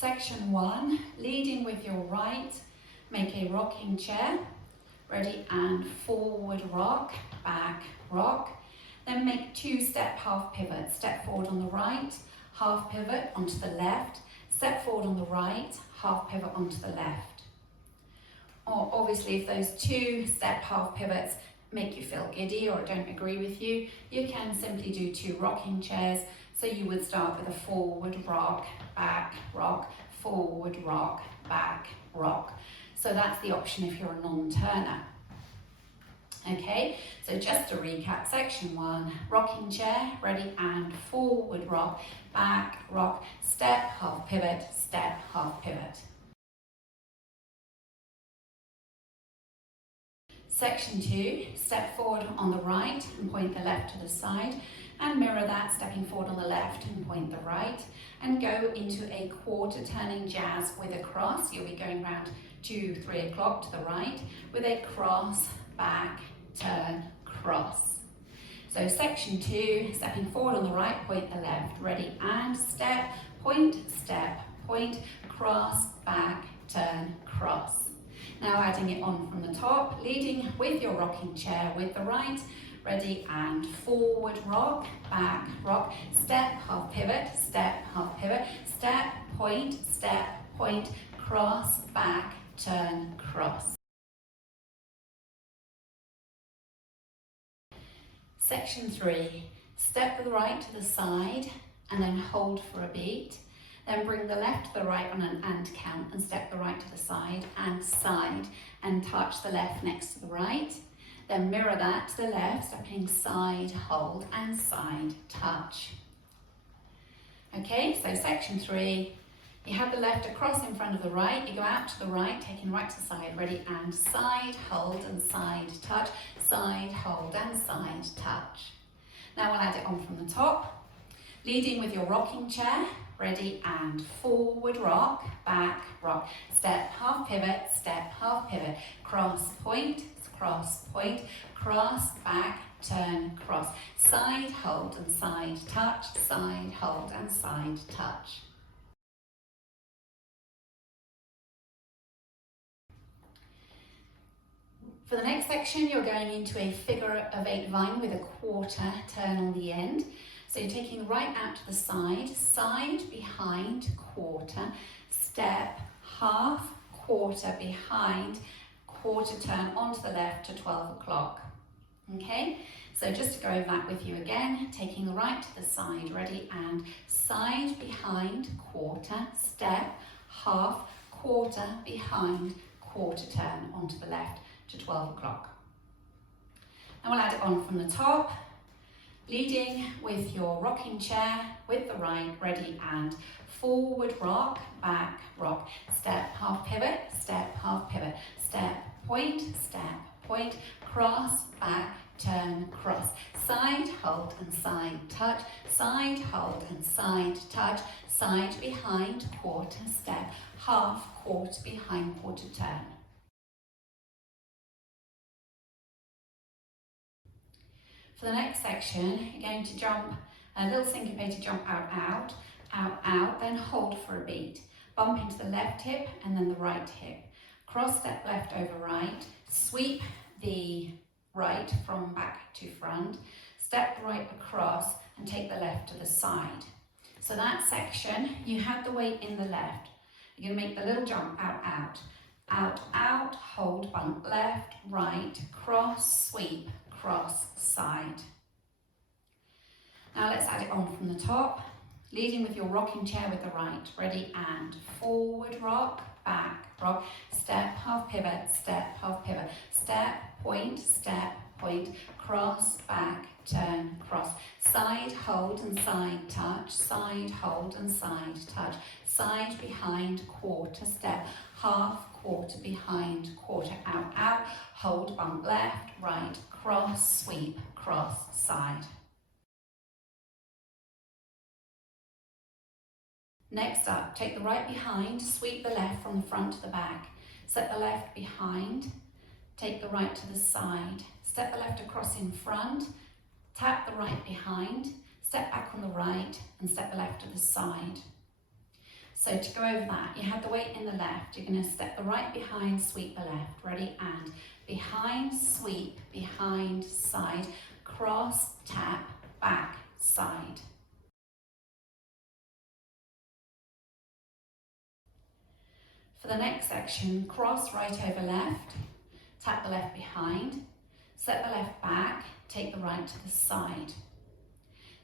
Section 1, leading with your right, make a rocking chair. Ready, and forward rock, back rock. Then make 2 step half pivots. Step forward on the right, half pivot onto the left. Step forward on the right, half pivot onto the left. Or obviously if those 2 step half pivots make you feel giddy or don't agree with you, you can simply do 2 rocking chairs. So you would start with a forward rock, forward rock, back rock. So that's the option if you're a non-turner. Okay, so just to recap, section 1, rocking chair, ready, and forward rock, back rock, step, half pivot, step, half pivot. Section 2, step forward on the right and point the left to the side, and mirror that, stepping forward on the left and point the right, and go into a quarter turning jazz with a cross. You'll be going round to 3 o'clock to the right with a cross, back, turn, cross. So section 2, stepping forward on the right, point the left, ready, and step, point, cross, back, turn, cross. Now adding it on from the top, leading with your rocking chair with the right, ready, and forward rock, back rock, step, half pivot, step, point, cross, back, turn, cross. Section 3, step with the right to the side and then hold for a beat. Then bring the left to the right on an and count and step the right to the side and touch the left next to the right. Then mirror that to the left, stepping side, hold, and side, touch. Okay, so section 3, you have the left across in front of the right, you go out to the right, taking right to the side, ready, and side, hold, and side, touch, side, hold, and side, touch. Now we'll add it on from the top, leading with your rocking chair, ready, and forward rock, back rock, step, half pivot, cross, point, cross, back, turn, cross, side, hold, and side, touch, side, hold, and side, touch. For the next section, you're going into a figure of 8 vine with a quarter turn on the end. So you're taking the right out to the side, behind, quarter, step, half, quarter, behind, quarter turn onto the left to 12 o'clock. Okay, so just to go over that with you again, taking the right to the side, ready, and side, behind, quarter, step, half, quarter, behind, quarter turn onto the left to 12 o'clock. Now we'll add it on from the top, leading with your rocking chair with the right, ready, and forward rock, back rock, step, half pivot, step, point, cross, back, turn, cross, side, hold, and side, touch, side, hold, and side, touch, side, behind, quarter, step, half, quarter, behind, quarter, turn. For the next section, you're going to jump, a little syncopated jump out, then hold for a beat. Bump into the left hip and then the right hip. Cross step left over right, sweep the right from back to front, step right across and take the left to the side. So that section, you have the weight in the left. You're going to make the little jump out, hold, bump, left, right, cross, sweep, cross, side. Now let's add it on from the top, leading with your rocking chair with the right, ready, and forward rock, back rock, step, half pivot, step, point, cross, back, turn, cross, side, hold, and side, touch, side, hold, and side, touch, side, behind, quarter, step, half, quarter, behind, quarter, out, hold, bump, left, right, cross, sweep, cross, side. Next up, take the right behind, sweep the left from the front to the back, set the left behind, take the right to the side, step the left across in front, tap the right behind, step back on the right, and step the left to the side. So to go over that, you have the weight in the left. You're going to step the right behind, sweep the left. Ready? And behind, sweep, behind, side, cross, tap, back, side. For the next section, cross right over left, tap the left behind, set the left back, take the right to the side.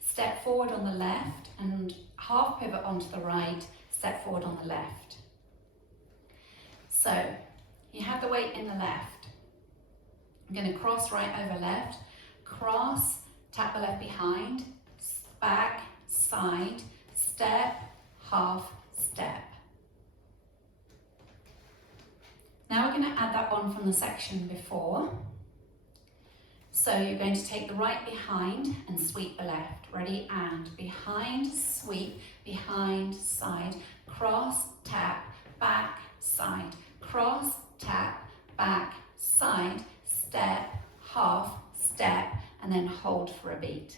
Step forward on the left and half pivot onto the right, step forward on the left. So you have the weight in the left. I'm going to cross right over left, cross, tap the left behind, back, side, step, half, step. Now we're going to add that on from the section before. So you're going to take the right behind and sweep the left. Ready? And behind, sweep, behind, side, cross, tap, back, side, cross, tap, back, side, step, half, step, and then hold for a beat.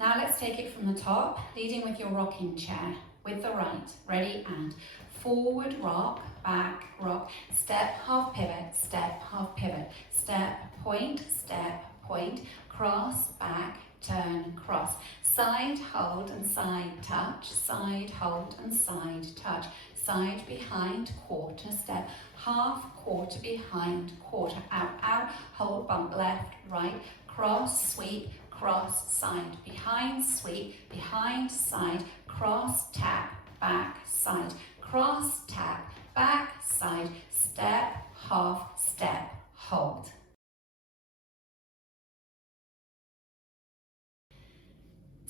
Now let's take it from the top, leading with your rocking chair with the right. Ready? And forward rock, back rock, step, half pivot, step, half pivot, step, point, cross, back, turn, cross, side, hold and side touch, side, hold and side touch, side behind, quarter, step, half, quarter behind, quarter, out, out, hold, bump, left, right, cross, sweep, cross, side, behind, sweep, behind, side, cross, tap, back, side, cross, tap, back, side, step, half, step, hold.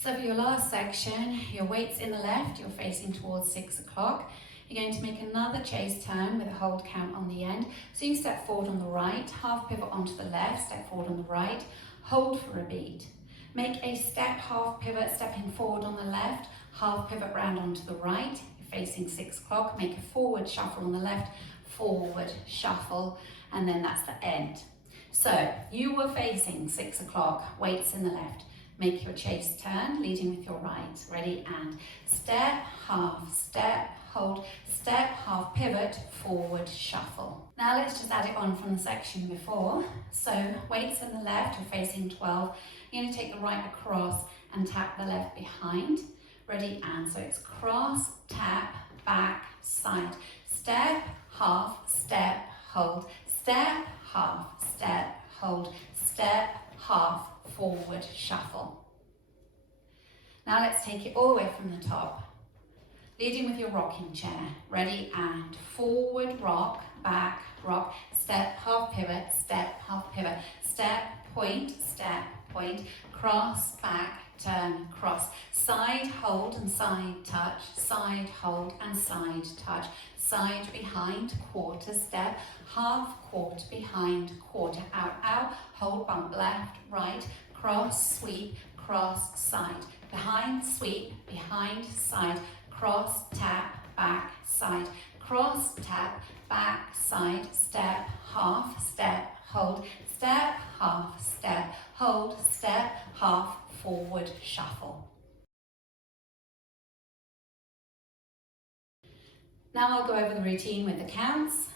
So for your last section, your weight's in the left, you're facing towards 6 o'clock. You're going to make another chase turn with a hold count on the end. So you step forward on the right, half pivot onto the left, step forward on the right, hold for a beat. Make a step, half pivot, stepping forward on the left, half pivot round onto the right, facing 6 o'clock, make a forward shuffle on the left, forward shuffle, and then that's the end. So you were facing 6 o'clock, weights in the left. Make your chase turn, leading with your right. Ready? And step, step, hold, step, half pivot, forward shuffle. Now let's just add it on from the section before. So weights in the left, you're facing 12. You're going to take the right across and tap the left behind. Ready? And so it's cross, tap, back, side, step, half, step, hold, step, half, step, hold, step, half, forward shuffle. Now let's take it all the way from the top, leading with your rocking chair. Ready? And forward rock, back rock, step, half pivot, step, half pivot, step, point, cross, back, turn, cross, side, hold and side touch, side, hold and side touch, side behind, quarter, step, half, quarter behind, quarter, out, out, hold, bump, left, right, cross, sweep, cross, side, behind, sweep, behind, side, cross, tap, back, side, cross, tap, back, side, step, half, step, hold, step, half, step, hold, step, half, forward shuffle. Now I'll go over the routine with the counts.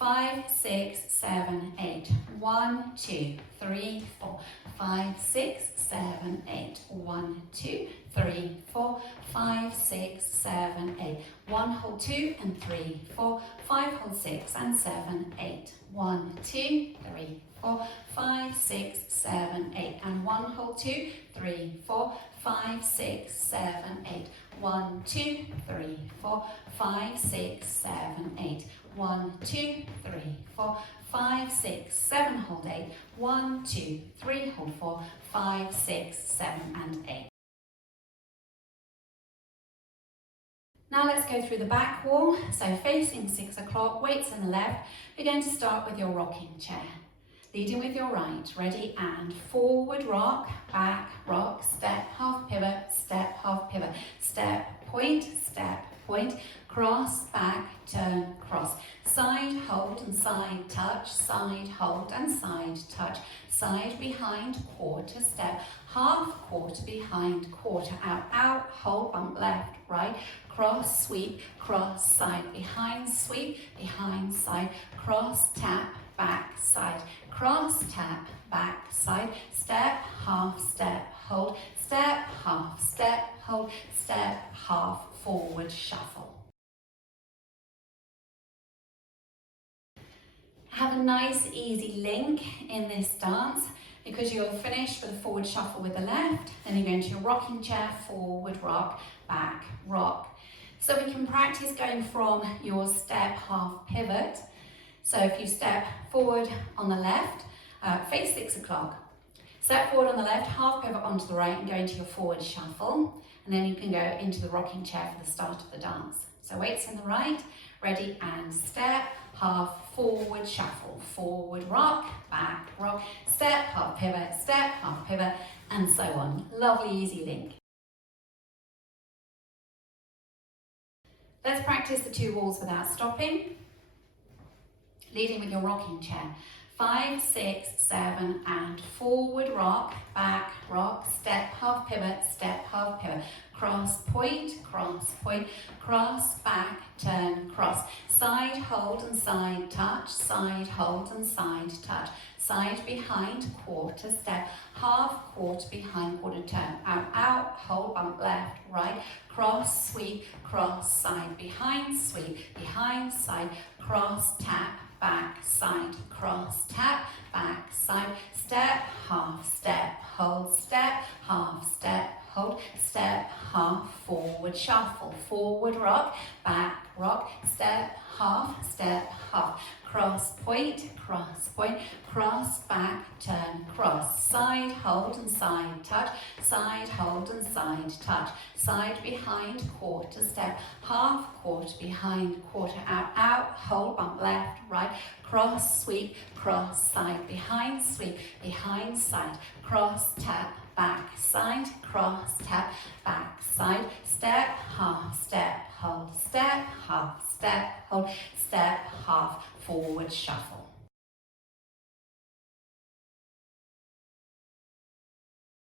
5, 6, 7, 8. 1, 2, 3, 4. 5, 6, 7, 8. 1, 2, 3, 4. 5, 6, 7, 8. 1, hold 2 and 3, 4. 5, hold 6 and 7, 8. 1, 2, 3, 4. 5, 6, 7, 8. And 1, hold 2, 3, 4. 5, 6, 7, 8. 1, 2, 3, 4. 5, 6, 7, 8. 1, 2, 3, 4, 5, 6, 7, hold 8. 1, 2, 3, hold 4, 5, 6, 7, and 8. Now let's go through the back wall. So facing 6 o'clock, weights in the left. You're going to start with your rocking chair. Leading with your right. Ready? And forward rock, back rock, step, half pivot, step, half pivot, step, point, point, cross, back, turn, cross. Side, hold and side touch, side, hold and side touch. Side, behind, quarter, step, half, quarter, behind, quarter, out, out, hold, bump, left, right, cross, sweep, cross, side, behind, sweep, behind, side, cross, tap, back, side, cross, tap, back, side, step, half, step, hold, step, half, step, hold, step, half, forward, shuffle. Have a nice easy link in this dance because you'll finish with a forward shuffle with the left, then you go into your rocking chair, forward rock, back rock. So we can practice going from your step half pivot. So if you step forward on the left, face 6 o'clock. Step forward on the left, half pivot onto the right and go into your forward shuffle. And then you can go into the rocking chair for the start of the dance. So weights in the right, ready and step, half, forward shuffle, forward rock, step, half pivot, and so on. Lovely easy link. Let's practice the 2 walls without stopping. Leading with your rocking chair. 5, 6, 7, and forward rock, step, half pivot, cross, point, cross, back, turn, cross, side, hold and side touch, side, hold and side touch, side, behind, quarter, step, half, quarter, behind, quarter, turn, out, out, hold, bump, left, right, cross, sweep, cross, side, behind, sweep, behind, side, cross, tap, back, side, cross, tap, back, side, step, half, step, hold, step, half, step, hold, step, half, forward shuffle, forward rock, step, half, cross, point, cross, back, turn, cross, side, hold and side touch, side, hold and side touch, side, behind, quarter, step, half, quarter, behind, quarter, out, out, hold, bump, left, right, cross, sweep, cross, side, behind, sweep, behind, side, cross, tap, back, side, cross, tap, back, side, step, hold, step, half, step, hold, step, half, forward shuffle.